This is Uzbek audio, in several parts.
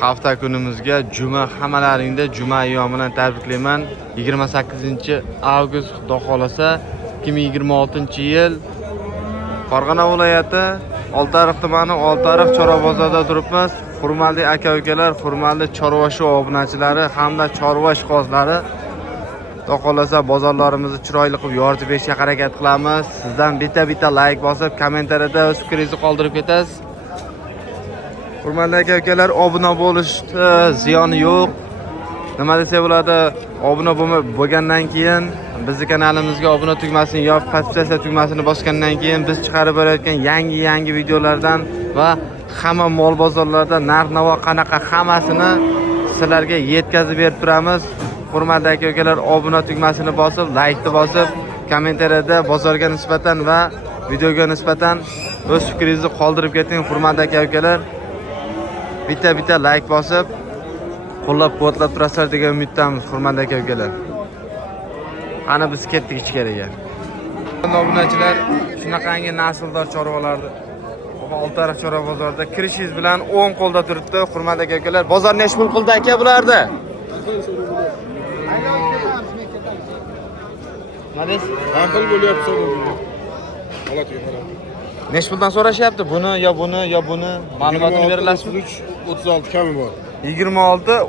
Hafta kunimizga juma, hammalaringda juma ayyomi bilan tabriklayman. 28-avgust xudo xolasa 2026-yil Farg'ona viloyati Oltiariq tumani Oltiariq Chorva bozorida turibmiz. Hurmatli aka-ukalar, hurmatli chorva show obunachilari hamda chorva ishqibozlari, xudo xolasa bozorlarimizni chiroyli qilib yoritib berishga harakat qilamiz. Sizdan bitta like bosib, kommentariyada o'z fikringizni qoldirib ketasiz. Hurmatli aka-ukalar, obuna bo'lishda ziyoni yo'q. Nima desa bo'ladi? Obuna bo'lgandan keyin bizning kanalimizga obuna tugmasini yoki podpisatsiya tugmasini bosgandan keyin biz chiqarib borayotgan yangi videolardan va hamma mol bozorlarda narx-navo qanaqa hammasini sizlarga yetkazib berib turamiz. Hurmatli aka-ukalar, obuna tugmasini bosib, like'ni bosib, kommentariyada bozorga nisbatan va videoga nisbatan o'z fikringizni qoldirib keting. Hurmatli aka-ukalar, bitta like bosib qo'llab-quvvatlab turasizlar degan umiddamiz. Hurmatli aka-ukalar, qani biz ketdik ichkariga. Obunachilar, shunaqangi nasldor chorvalarni Oltiariq chorva bozorida kirishingiz bilan o'ng qo'lda turibdi. Hurmatli aka-ukalar, bozor nechmul qildi aka bularda? Nades? Qanqil bo'lyapti holatiga qarab. Nechpuldan so'rashyapti? Buni yo buni yo buni ma'lumotini berilasizmi? 36 kami bor. 26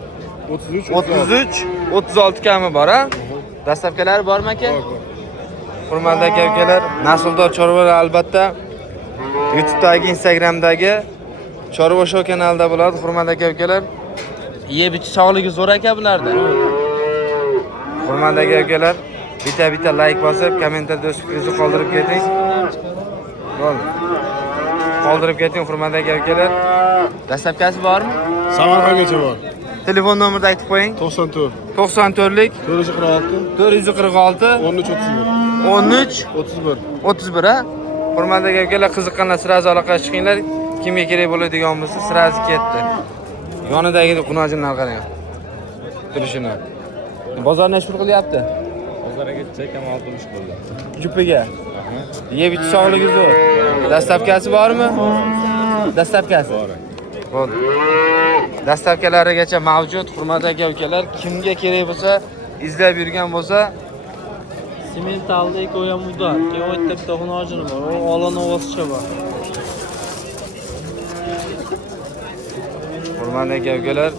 33 36 kami bor, ha? Dastlabkilari bormi aka? Bor. Hurmatli aka-ukalar, nasldor chorvalar albatta YouTube'dagi, Instagram'dagi Chorva Show kanalida bo'ladi. Hurmatli aka-ukalar, yeb ichish sog'ligi zo'r aka bularda. Hurmatli aka-ukalar, bitta like bosib, kommentarda o'z fikringizni qoldirib keting. Bo'ldi. Qoldirib keting hurmatli aka-ukalar. Dastlabkasi bormi? Samarqandgacha bor. Telefon nomerini aytib qo'ying. 94 94lik 446 446 13 13 31 31 ha. Hurmatli aka-ukalar, qiziqqanlar sirazi aloqaga chiqinglar. Kimga kerak bo'ladigan bo'lsa sirazi ketdi. Yonidagi qunojinlar qarang. Turishini. Bozor nechpul qilyapti? Bozorgacha kam 60 bo'ldi. Jupiga. Yeb ichish sog'ligi zo'r. Dastlabkasi bormi? Dastlabkasi. Bor. Bo'ldi. Dastlabkalarigacha mavjud. Hurmatli aka-ukalar, kimga kerak bo'lsa, izlab yurgan bo'lsa, Simentalda ko'yam udar. Keyin bitta xunojini bor. U Olanovoscha bor. hurmatli aka-ukalar,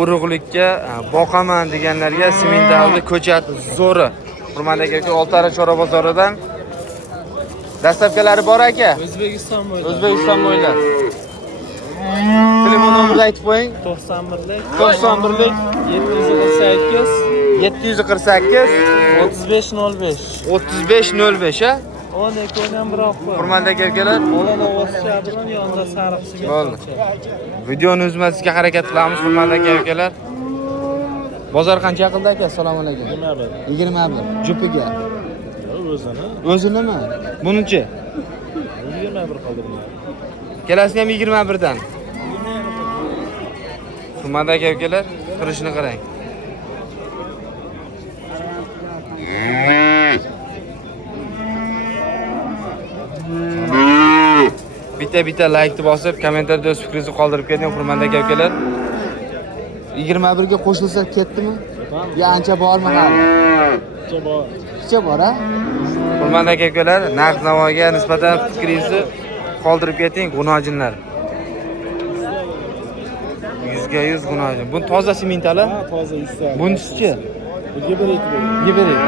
urug'likka boqaman deganlarga simentalni ko'chat zo'ri. Hurmatli aka-ukalar, Oltiariq chorva bozoridan dastlabkalari bor aka. O'zbekiston bo'ylab. O'zbekiston bo'ylab. Telefon nomerini aytib qo'ying. 91lik 91lik 748 748 3505. 3505 ha. Ona ko'yam biroq. Hurmatli aka-ukalar, Olanovoscha bilan yonida sariqsiga. bo'ldi. Videoni uzmaslikka harakat qilamiz hurmatli aka-ukalar. Bozor qancha qildi aka? Assalomu alaykum. 21 jupiga. O'zini O'zinimi? Bunichi? 21 qoldirdim. Kelasini ham 21 dan. Hurmatli aka-ukalar, turishini qarang. Bitta like bosib, kommentarda o'z fikringizni qoldirib keting hurmatli aka-ukalar. 21 ga qo'shilsa ketdimi? Yo ancha bormi hali? Ancha bor, ha? Hurmatli aka-ukalar, narx-navoga nisbatan fikringizni qoldirib keting, g'unojinlar. 100 ga 100 g'unojin. Bu toza simentali? Ha, toza 100 ta. Bunisichi? Bu gibrid. Gibrid.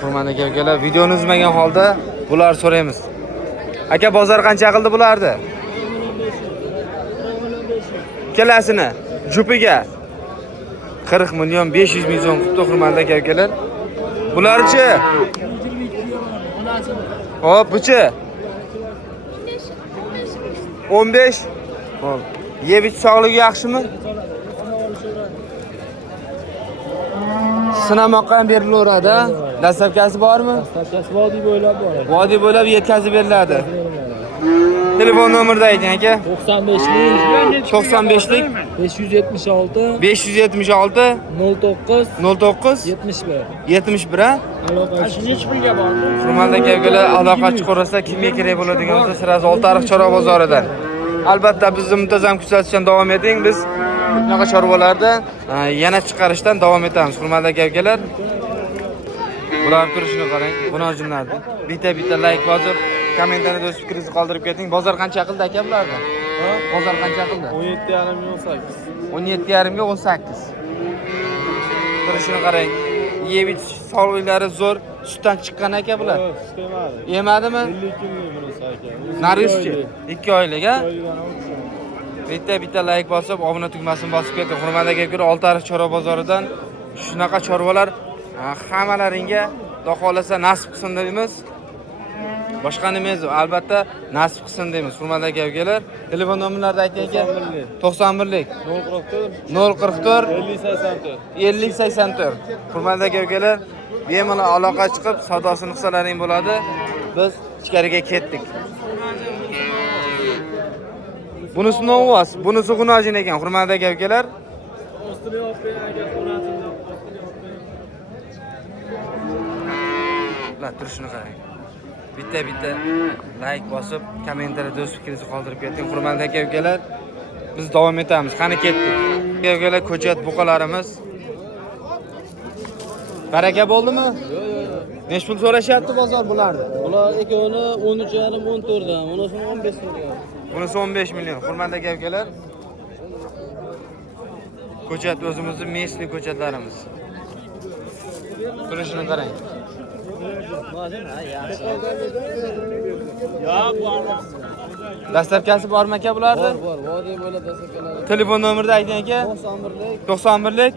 Hurmatli aka-ukalar, videoni uzmagan holda bular so'raymiz. Aka, bozor qancha qildi bularni? Kelasini jupiga 40 million 500 million qildi hurmatli aka-ukalar. Bularchi? Hop, buchi? 15. Hop. Yeb ichish sog'ligi yaxshimi? Sinamoqqa ham berilaveradi. Dastlabkasi bormi? Dastlabkasi vodiy bo'ylab bor. Vodiy bo'ylab yetkazib beriladi. Telefon nomerini ayting aka. 95lik 95lik 576 576 09 09 71. 71 ha? Hurmatli aka-ukalar, aloqa chiqarsa kimga kerak bo'ladigan bo'lsa, siz Oltiariq chorva bozoridan. Albatta bizni muntazam kuzatishdan davom eting. Biz bunaqa chorvalarda yana chiqarishdan davom etamiz. Hurmatli aka-ukalar, bular turishini qarang. Buni jumlarni bitta like bosib, kommentariyada o'z fikringizni qoldirib keting. Bozor qancha qildi aka bularda? Bozor qancha qildi? 17,5 18. 17,5 ga 18. Turishini qarang. Yeb ichish sog'liqlari zo'r, sutdan chiqqan aka bular. Yemadimi? 52 ming bunisi aka. Narisi 2 oylik ha? Bitta like bosib, obuna tugmasini bosib keting. Hurmatli aka-ukalar, Oltiariq chorva bozoridan shunaqa chorvalar hammalaringga Xudo xolasa nasib qilsin deymiz. Boshqa nima albatta nasib qilsin deymiz. Hurmatli aka-ukalar, telefon nomerlarini ayting aka. 91lik 044 50 84. Hurmatli aka-ukalar, bemalol aloqa chiqib savdosini qilsalaring bo'ladi. Biz ichkariga ketdik. Bunisi novvos, bunisi xunojin ekan. Hurmatli aka-ukalar, ular turishini qarang. Bitta like bosib, kommentariyada o'z fikringizni qoldirib keting. Hurmatli aka-ukalar, biz davom etamiz. Qani ketdik. Aka-ukalar, ko'chat buqalarimiz. Baraka bo'ldimi? Nech pul so'rashyapti bozor bularni? Bular ikkovini 13,5 14 dan, bunisini 15 so'rayapti. Bunisi 15 million. Hurmatli aka-ukalar, ko'chat o'zimizning mesli ko'chatlarimiz. Turishini qarang. Dastlabkasi bormi aka bularni? Bor, vodiy bo'ylab dastlabkilar. Telefon nomerini ayting aka. 91lik 91lik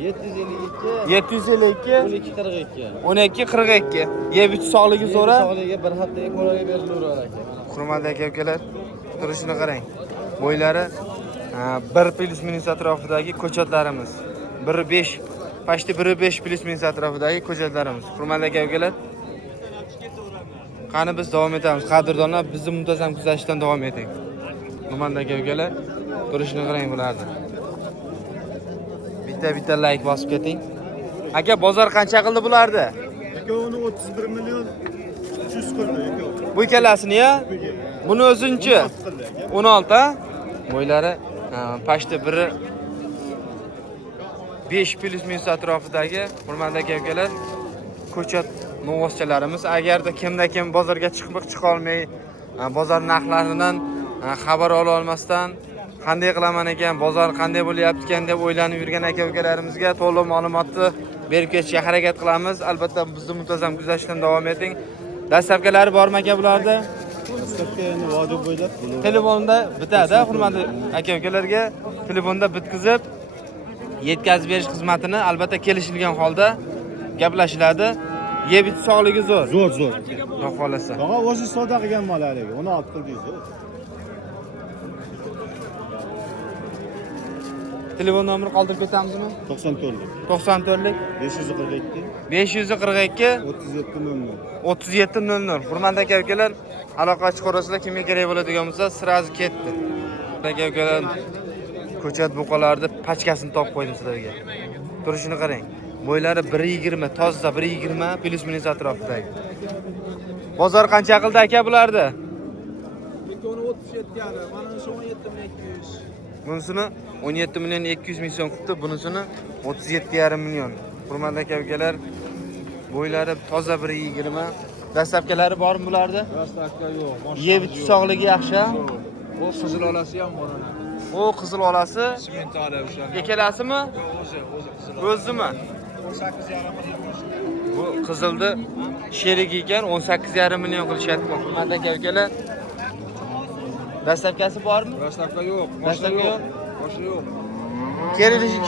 752 752 12 42. 12 42. Yeb ichish sog'ligi so'ra. Sog'ligiga bir haftaga ko'raga berilaverar aka. Hurmatli aka-ukalar, turishini qarang. Bo'ylari 1 plus minus atrofidagi ko'chatlarimiz. 1.5 Pashti 1.5 plus minus atrofidagi ko'chatlarimiz. Hurmatli aka-ukalar, qani biz davom etamiz. Qadrdonlar, bizni muntazam kuzatishdan davom eting. Hurmatli aka-ukalar, turishini qarang bularni. Bitta like bosib keting. Aka, bozor qancha qildi bularni? Ikkovini 31 million 300 qildi ikkovi. Bu ikkalasini ya? Buni o'zinchi 16 ha? Bo'ylari pashti 5 plus minus atrofidagi hurmatli aka-ukalar, ko'chat novvoschalarimiz. Agarda kim bozorga chiqa olmay, bozor narxlaridan xabar ola olmasdan qanday qilaman ekan, bozor qanday bo'lyapti ekan deb o'ylanib yurgan aka-ukalarimizga to'liq ma'lumotni berib ketishga harakat qilamiz. Albatta bizni muntazam kuzatishdan davom eting. Dastlabkilari bormi aka bularda? Dastlabki endi vodiy bo'ylab Telefonda bitadi, hurmatli aka-ukalarga telefonda bitkizib yetkazib berish xizmatini albatta kelishilgan holda gaplashiladi. Yeb ichish sog'ligi zo'r. zo'r. Xudo xolasa. Tog'a o'zi savdo qilgan mol haligi. 16 qildingiz. Telefon nomerini qoldirib ketamizmi? 94lik 94lik 542 542 3700. 3700. Hurmatli aka-ukalar, aloqa chiqarasizlar, kimga kerak bo'ladigan bo'lsa, sirazi ketdi. Aka-ukalar, ko'chat buqalarni pachkasini topib qo'ydim sizlarga. Turishini qarang. Bo'ylari 1.20, toza 1.20 plus minus atrofidagi. Bozor qancha qildi aka bularni? Ikkovini 37 yarim, mana shu 17 ming 200. Bunisini 17 million 200 ming so'm qildi, bunisini 37,5 million. Hurmatli aka-ukalar, bo'ylari toza 1.20. Dastlabkilari bormi bularda? Dastlabki yo'q. Yeb ichish sog'ligi yaxshi. Bu qizil olasi ham bor ana. O qizil olasi Simentali o'sha. ikkalasimi? O'zi qizil. O'zimi? 18,5 million. Bu qizilni sherigi ekan, 18,5 million qilishyapti. Hurmatli aka-ukalar, dastlabkasi bormi? Dastlabki yo'q. Dastlabki yo'q. Boshqa yo'q.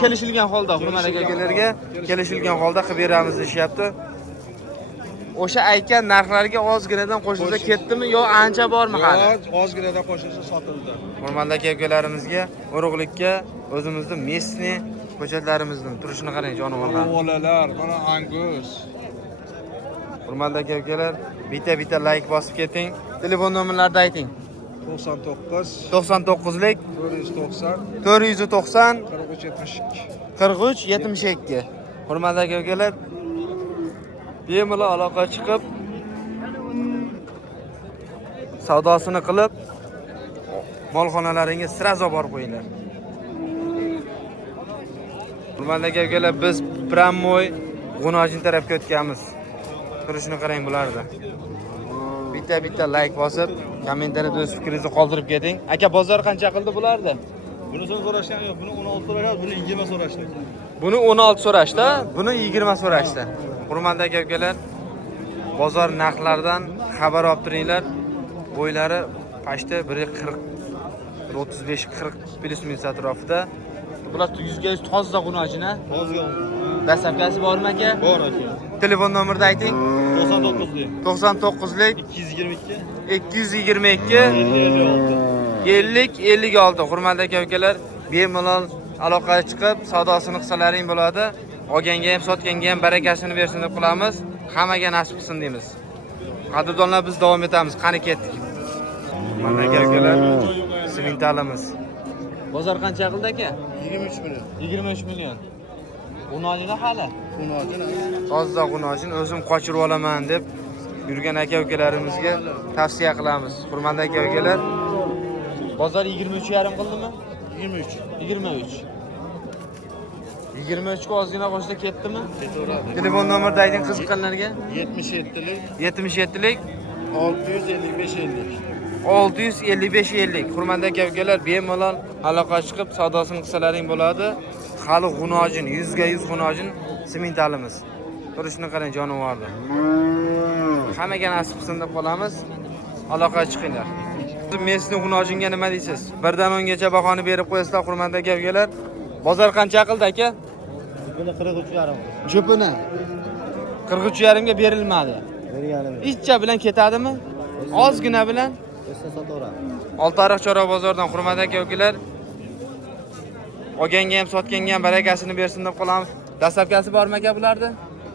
Kelishilgan holda hurmatli aka-ukalarga kelishilgan holda qilib beramiz deyapti. O'sha aytgan narxlarga ozginadan qo'shilsa ketdimi yo ancha bormi hali? Ozginadan qo'shilsa sotildi. Hurmatli aka-ukalarimizga, urug'likka o'zimizning mesni ko'chatlarimizning turishini qarang jonivorlar. Bolalar, mana angus. Hurmatli aka-ukalar, bitta like bosib keting. Telefon nomerlarini ayting. 99 99lik 490 490 43 72. 43 72. Hurmatli aka-ukalar, bemalol aloqa chiqib savdosini qilib molxonalaringiz sirazo borib qo'yinglar. Hurmatli aka-ukalar, biz Pramoy G'unojin tarafga o'tganmiz. Turishini qarang bularda. Bitta like bosib, kommentariyada o'z fikringizni qoldirib keting. Aka, bozor qancha qildi bularda? Bunisini so'rashgan yo'q, buni 16 so'rashadi, buni 20 so'rashdi. Buni 16 so'rashdi, buni 20 so'rashdi. Hurmatli aka-ukalar, bozor narxlaridan xabar olib turinglar. Bo'ylari pashta 140 35-40 plus minus atrofida. Bular 100% toza G'unojina. Hozir Dastlabkasi bormi aka? bor aka. Telefon nomerini ayting. 99lik 99lik 222 222 56. 50-56. Hurmatli aka-ukalar, bemalol aloqaga chiqib savdosini qilsalaring bo'ladi. Olganga ham, sotganga ham barakasini bersin deb qilamiz. Hammaga nasib qilsin deymiz. Qadrdonlar, biz davom etamiz. Qani ketdik. Hurmatli aka-ukalar, simintalimiz. Bozor qancha qildi aka? 23 million. 23 million. G'unojina hali. G'unojin. Toza G'unojin o'zim qochirib olaman deb yurgan aka-ukalarimizga tavsiya qilamiz. Hurmatli aka-ukalar, bozor 23,5 qildimi? 23. 23. 23 ga ozgina qo'shdi ketdimi? Ketaveradi. Telefon nomerini ayting qiziqqanlarga. 77lik 77lik 655 50. 655-50. Hurmatli aka-ukalar, bemalol aloqa chiqib savdosini qilsalaring bo'ladi. Hali G'unojin, 100% G'unojin simentalimiz. Turishini qarang, jonivordi. Hammaga nasib qilsin deb qolamiz. Aloqaga chiqinglar. Mesni G'unojinga nima deysiz? 1 dan 10 gacha bahoni berib qo'yasizlar, hurmatli aka-ukalar. Bozor qancha qildi aka? Buni 43,5. Jupini 43,5 ga berilmadi. Berganimiz. Ishcha bilan ketadimi? Ozgina bilan Esa sotaveradi. Oltiariq Chorva bozoridan hurmatli aka-ukalar, olganga ham sotganga ham barakasini bersin deb qolamiz. Dastlabkasi bormi aka bularda?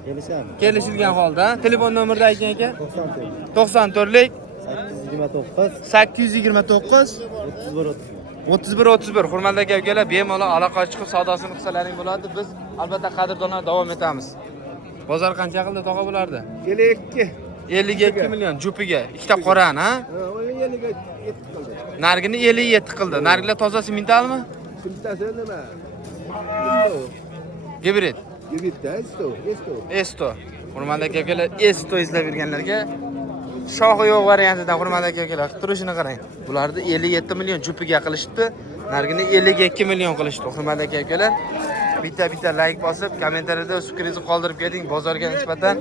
Kelishadi. Kelishilgan holda. Telefon nomerini ayting aka. 94 94lik 829 829 31 31. Hurmatli aka-ukalar, bemalol aloqa chiqib savdosini qilsalaring bo'ladi. Biz albatta qadrdonlar davom etamiz. Bozor qancha qildi tog'a bularda? 52. 52 million jupiga. Ikkita qoran, ha? O 57 qildi. Nargini 57 qildi. Nargilar toza simentalmi? Simtasi nima? Gibrid. Gibridda esto. Esto. Hurmatli aka-ukalar, Esto izlab yurganlarga shoxi yo'q variantidan hurmatli aka-ukalar, turishini qarang. Bularni 57 million jupiga qilishdi. Nargini 52 million qilishdi. Hurmatli aka-ukalar, bitta like bosib, kommentariyada o'z fikringizni qoldirib keting. Bozorga nisbatan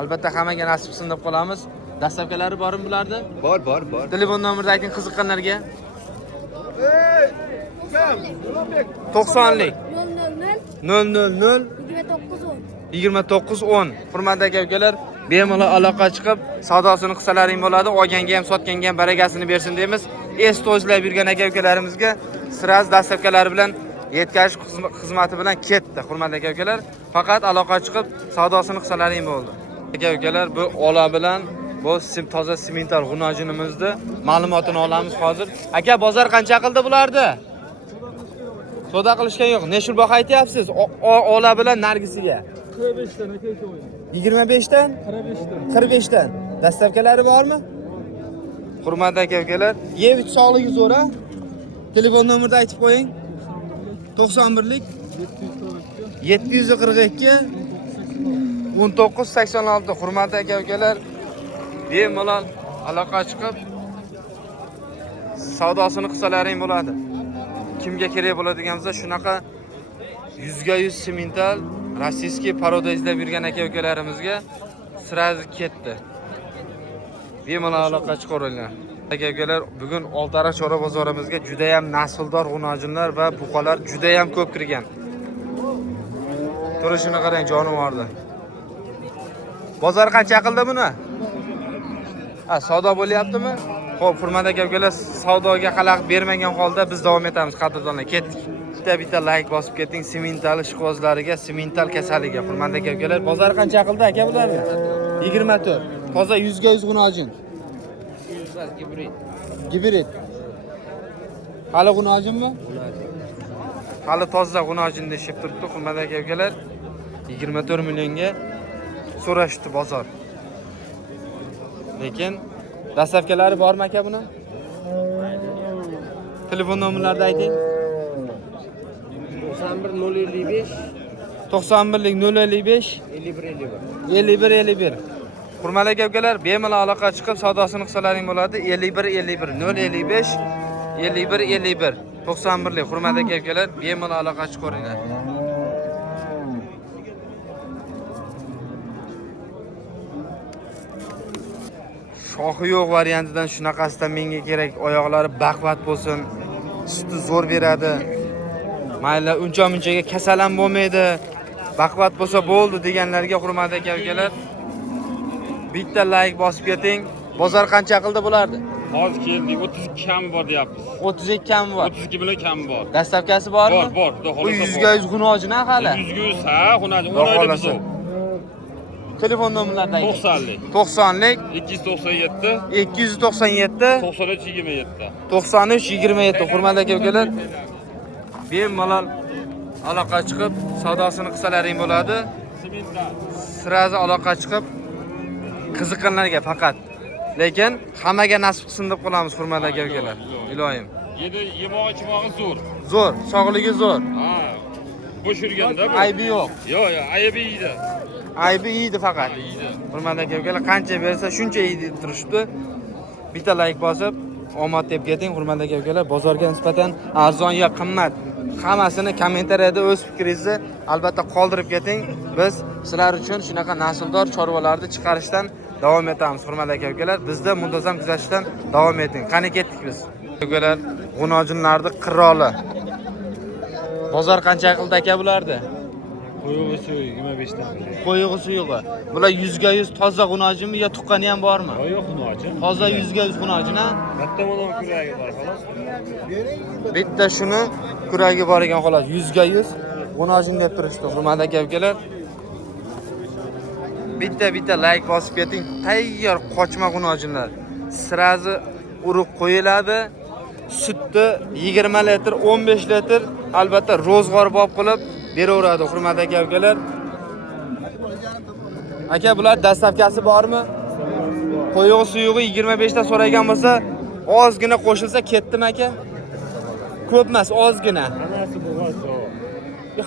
albatta hammaga nasib qilsin deb qolamiz. Dastlabkalari bormi bularda? Bor. Telefon nomerini ayting qiziqqanlarga. Ey! Kam? 90lik 000 29 2910. Hurmatli aka-ukalar, bemalol aloqa chiqib savdosini qilsalaring bo'ladi. Olganga ham sotganga ham barakasini bersin deymiz. Esto izlab yurgan aka-ukalarimizni siraz dastlabkalari bilan yetkazish xizmati bilan ketdi. Hurmatli aka-ukalar, faqat aloqa chiqib savdosini qilsalaring bo'ldi. Aka-ukalar, bu ola bilan bu toza simental G'unojinimizni ma'lumotini olamiz hozir. Aka, bozor qancha qildi bularni? Savdo qilishgan yo'q. Nechil baho aytyapsiz? Ola bilan nargisiga. 45 dan aka qo'ying. 25 dan? 45 dan. Dastlabkalari bormi? Hurmatli aka-ukalar, Yevich sog'ligi zo'r, ha? Telefon nomerini aytib qo'ying. 91lik 742 1986. Hurmatli aka-ukalar, bemalol aloqa chiqib savdosini qilsalaring bo'ladi. Kimga kerak bo'ladigan bo'lsa, shunaqa 100% simental rossiyskiy paroda izlab yurgan aka-ukalarimizga sirazi ketdi. Bemalol aloqa chiqaringlar. Aka-ukalar, bugun Oltiariq Chorva bozorimizga juda ham nasldor G'unojinlar va buqalar juda ham ko'p kirgan. Turishini qarang, jonivordi. Bozor qancha qildi buni? Ha, savdo bo'lyaptimi? Xo'p, hurmatli aka-ukalar, savdoga xalaqit bermagan holda biz davom etamiz, qadrdonlar. Ketdik. Bitta like bosib keting simental ishqibozlariga, simental kasaliga. Hurmatli aka-ukalar, bozor qancha qildi aka bularni? 24. Toza 100% G'unojin. emas, gibrid. Gibrid. Hali g'unojinmi? Hali toza g'unojin deb turibdi, hurmatli aka-ukalar. 24 millionga so'rashdi bozor. Lekin dastavkalari bormi aka buni? Telefon nomerlarini ayting. 91 055 51 Hurmatli aka-ukalar, bemalol aloqa chiqib savdosini qilsalaring bo'ladi. 51 055 51 91lik hurmatli aka-ukalar, bemalol aloqa chiqib ko'ringlar. Shoxi yo'q variantidan shunaqasidan menga kerak. Oyoqlari baquvvat bo'lsin, suti zo'r beradi. Mayli, uncha-munchaga kasal ham bo'lmaydi. Baquvvat bo'lsa bo'ldi deganlarga hurmatli aka-ukalar, bitta like bosib keting. Bozor qancha qildi bulardi? Hozir keldik, 32 kam bor deyapmiz. 32 kam bor. 32 million kam bor. Dastavkasi bormi? Bor. Bu 100% g'unojina hali. 100 ha, xunaj. 10 oyda bizov. Telefon nomerlarini ayting. 90lik. 90lik 297 297 93 27. 93 27 hurmatli aka-ukalar. Bemalol aloqa chiqib savdosini qilsalaring bo'ladi. Sirazi aloqa chiqib qiziqqanlarga faqat. Lekin hammaga nasib qilsin deb qolamiz hurmatli aka-ukalar. Iloyim. Yemoq-ichmog'i zo'r. Zo'r, sog'ligi zo'r. Ha. Bo'sh yurganda bu. Aybi yo'q. Yo'q, aybi yeydi. Aybi yeydi faqat. Hurmatli aka-ukalar, qancha bersa shuncha yeydi deb turishdi. Bitta like bosib omad deb keting hurmatli aka-ukalar. Bozorga nisbatan arzon yo qimmat, hammasini kommentariyada o'z fikringizni albatta qoldirib keting. Biz sizlar uchun shunaqa nasldor chorvalarni chiqarishdan davom etamiz hurmatli aka-ukalar. Bizda muntazam kuzatishdan davom eting. Qani ketdik biz. Aka-ukalar, g'unojinlarning qiroli. Bozor qancha qildi aka bulardi? Qo'yig'i suyuq 25 dan. Qo'yig'i suyug'i. Bular 100% toza g'unojinmi yo tuqqani ham bormi? Yo'q, xunojin. Toza 100% g'unojin a? Katta mana kuragi bor, xolos. Bitta shuni kuragi bor ekan xolos. 100% g'unojin deb turishdi hurmatli aka-ukalar. Bitta like bosib keting. Tayyor qochma g'unojinlar. Sirazi urib qo'yiladi. Sutni 20 litr, 15 litr albatta ro'zg'orbob qilib beraveradi hurmatli aka-ukalar. Aka, bular dastavkasi bormi? Qo'yig'i suyug'i 25 ta so'ragan bo'lsa, ozgina qo'shilsa ketdimi aka? Ko'p emas, ozgina. Hammasi bo'g'oz.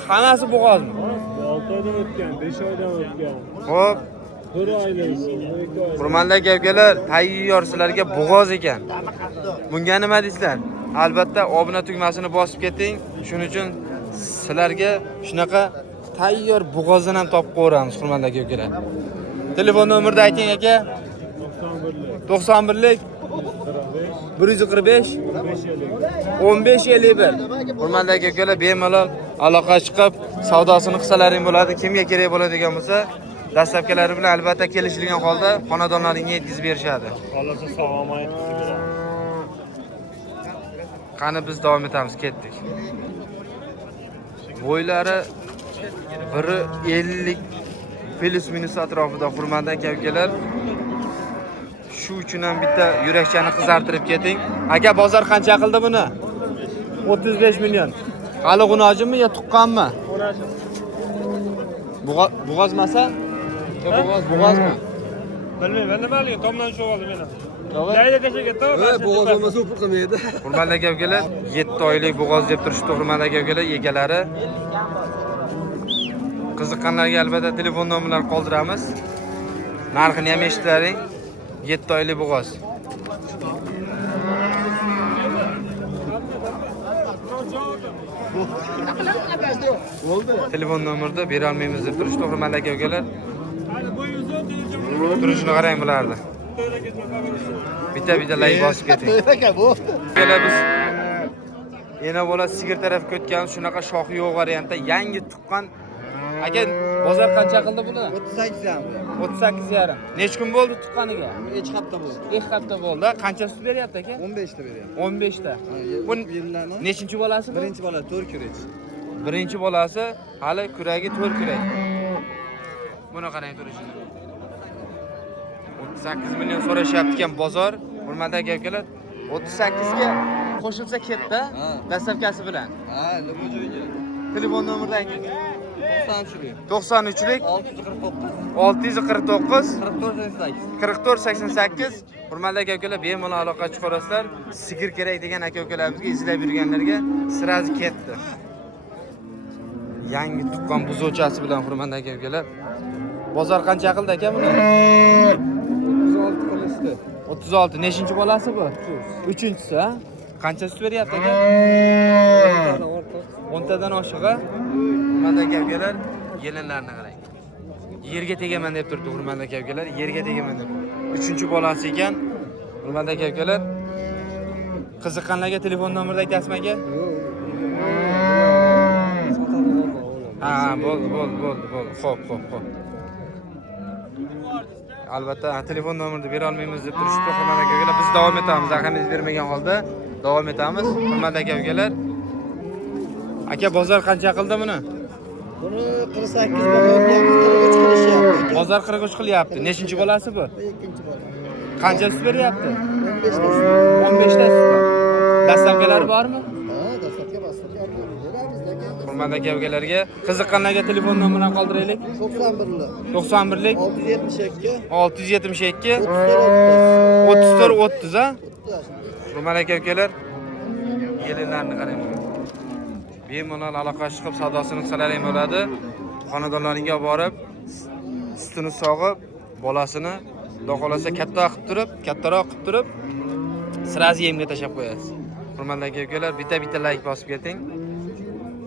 Hammasi bo'g'ozmi? 6 oydan o'tgan, 5 oydan o'tgan. Xo'p, 1 oylik, 2 oylik. hurmatli aka-ukalar, tayyor sizlarga bo'g'oz ekan. Bunga nima deysizlar? Albatta obuna tugmasini bosib keting. Shuning uchun sizlarga shunaqa tayyor bo'g'ozdan ham topib qo'yamiz hurmatli aka-ukalar. Telefon nomerni ayting aka. 91lik 145 1551. Hurmatli aka-ukalar, bemalol aloqa chiqib savdosini qilsalaring bo'ladi. Kimga kerak bo'ladigan bo'lsa, dastavkalari bilan albatta kelishilgan holda xonadonlaringga yetkazib berishadi. Qolasa sog'omay yetkazib beradi. Qani biz davom etamiz, ketdik. Bo'ylari 150 plus minus atrofida hurmatli aka-ukalar. Shu uchun ham bitta yurakchani qizartirib keting. Aka, bozor qancha qildi buni? 35 million. Hali g'unojinmi yo tuqqanmi? Bo'g'ozmasa? Bo'g'ozmi? Bilmayman, nimaligini tomdan shu oldi meni. To'g'ri. Dayda tashaga Bo'g'oz bo'lmasa o'pib qilmaydi. Hurmatli aka-ukalar, 7 oylik bo'g'oz deb turishdi hurmatli aka-ukalar, egalari. Qiziqqanlarga albatta telefon nomerlarini qoldiramiz. Narxini ham eshitlaring. 7 oylik bo'g'oz. Telefon nomerda bera olmaymiz deb turishdi hurmatli aka-ukalar. Turishini qarang bularni. Bitta like bosib keting. Kelar biz yana bola sigir tarafga o'tganmiz. Shunaqa shoxi yo'q variantda yangi tuqqan. Aka, bozor qancha qildi buni? 38 ham. 38,5. Nech kun bo'ldi tuqqaniga? 2 hafta bo'ldi. 2 hafta bo'ldi. Qancha sut beryapti aka? 15 ta beryapti. 15 ta. Bu Yillarni nechinchi bolasi bu? birinchi bola 4 kurach. Birinchi bolasi, hali kuragi 4 kurak. Buni qarang turishini. 38 million so'rashyapti ekan bozor. Hurmatli aka-ukalar, 38 ga qo'shilsa ketdi, Ha. dastlabkasi bilan. Ha, nima joyga? Telefon nomerini ayting. 93lik. 93lik 649 649 4488. 4488. Hurmatli aka-ukalar, bemalol aloqa chiqarasizlar. Sigir kerak degan aka-ukalarimizga izlab yurganlarga sirazi ketdi. Yangi tuqqan buzuvchasi bilan hurmatli aka-ukalar. Bozor qancha qildi aka buni? 36 qilishdi. 36. Neshinchi bolasi bu? 3-chi, ha? Qancha sut beryapti aka? 10 tadan oshiqqa. Hurmatli aka-ukalar, yelinlarni qarang. Yerga tegaman deb turibdi hurmatli aka-ukalar, yerga tegaman deb. 3-chi bolasi ekan. Hurmatli aka-ukalar, qiziqqanlarga telefon nomerini aytasizmi aka? Ha, bo'ldi. Xo'p. Albatta, telefon nomerini bera olmaymiz deb turishdi hurmatli aka-ukalar. Biz davom etamiz, ahamiyat bermagan holda davom etamiz. Hurmatli aka-ukalar. Aka, bozor qancha qildi buni? Buni 48 bo'lyapti, 43 qilishyapti. Bozor 43 qilyapti. Neshinchi bolasi bu? Ikkinchi bola. Qancha sut beryapti? 15 ta. 15 ta sut. Dastlabkilari bormi? Ha, dastlabki bostirib beramiz aka. Hurmatli aka-ukalarga qiziqqanlarga telefon nomerini qoldiraylik. 91lik 91lik 672 672 34 34 30 ha. Hurmatli aka-ukalar, yelinlarni qarang. Bemalol aloqa chiqib savdosini qilsalaring bo'ladi. Xonadonlaringga borib, sutini sog'ib, bolasini xudo xolasa kattaroq qilib turib, sirazi yemga tashab qo'yasiz. Hurmatli aka-ukalar, bitta like bosib keting.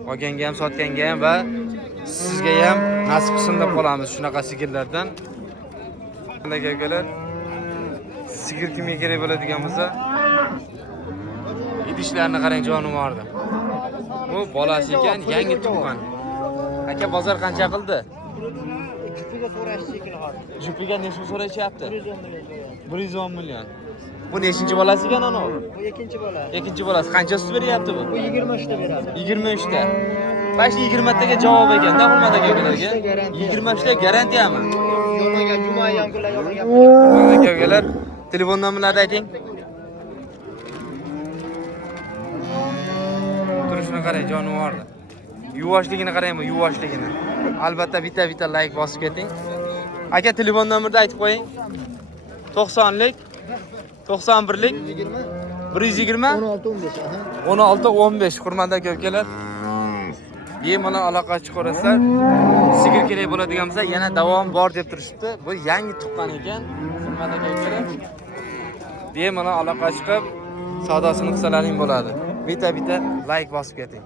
Olganga ham, sotganga ham va sizga ham nasib qilsin deb qolamiz shunaqa sigirlardan. Hurmatli aka-ukalar, sigir kimga kerak bo'ladigan bo'lsa, idishlarni qarang jonivordi. Bu bolasi ekan, yangi tuqqan. Aka, bozor qancha qildi? Jupiga so'rashchi ekan hozir. Jupiga necha so'rashyapti? 110 million. 110 million. Bu nechinchi bolasi ekan ana? Bu ikkinchi bola. Ikkinchi bolasi. Qancha sut beryapti bu? Bu 23 ta beradi. 23 ta. Bash 20 taga javob ekan-da hurmatli aka-ukalarga. 23 ta garantiyami? Yo'lmagan juma yangilar yo'lmagan. Hurmatli aka-ukalar, telefon nomerlarini ayting. Turishini qarang, jonivordi. Yuvvoshligini qarangmi, yuvvoshligini. Albatta bitta like bosib keting. Aka, telefon nomerini aytib qo'ying. 90lik 91lik 120 16 15 aha. 16-15. Hurmatli aka-ukalar, bemalol aloqa chiqarasizlar. Sigir kerak bo'ladigan bo'lsa, yana davom bor deb turishibdi. Bu yangi tuqqan ekan. Hurmatli aka-ukalar, bemalol aloqa chiqib savdosini qilsalaring bo'ladi. Bitta like bosib keting.